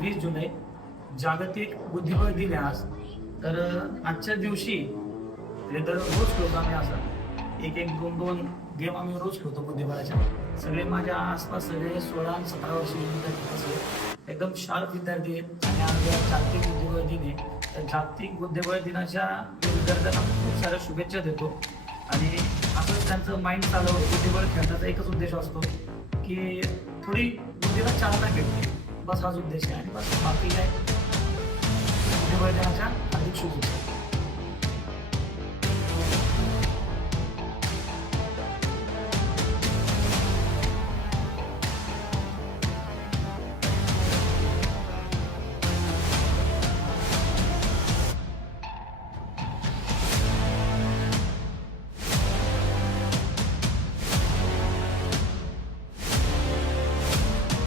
वीस जुलै जागतिक बुद्धिबळ दिन आहे आज. तर आजच्या दिवशी म्हणजे दर रोज खेळतो आम्ही असं. एक एक दोन दोन गेम आम्ही रोज खेळतो बुद्धिबळाच्या. सगळे माझ्या आसपास सगळे सोळा आणि सतरा वर्षीय विद्यार्थी सगळे एकदम शार्प विद्यार्थी आहेत. आणि आज जागतिक बुद्धिबळ दिन आहे. तर जागतिक बुद्धिबळ दिनाच्या विद्यार्थ्यांना खूप साऱ्या शुभेच्छा देतो. आणि असंच त्यांचं माइंड चालवं बुद्धिबळ खेळण्याचा एकच उद्देश असतो की थोडी बुद्धीला चालना भेटते बस हाच उद्देश आहे. आणि बस बाकी काय? हार्दिक शुभेच्छा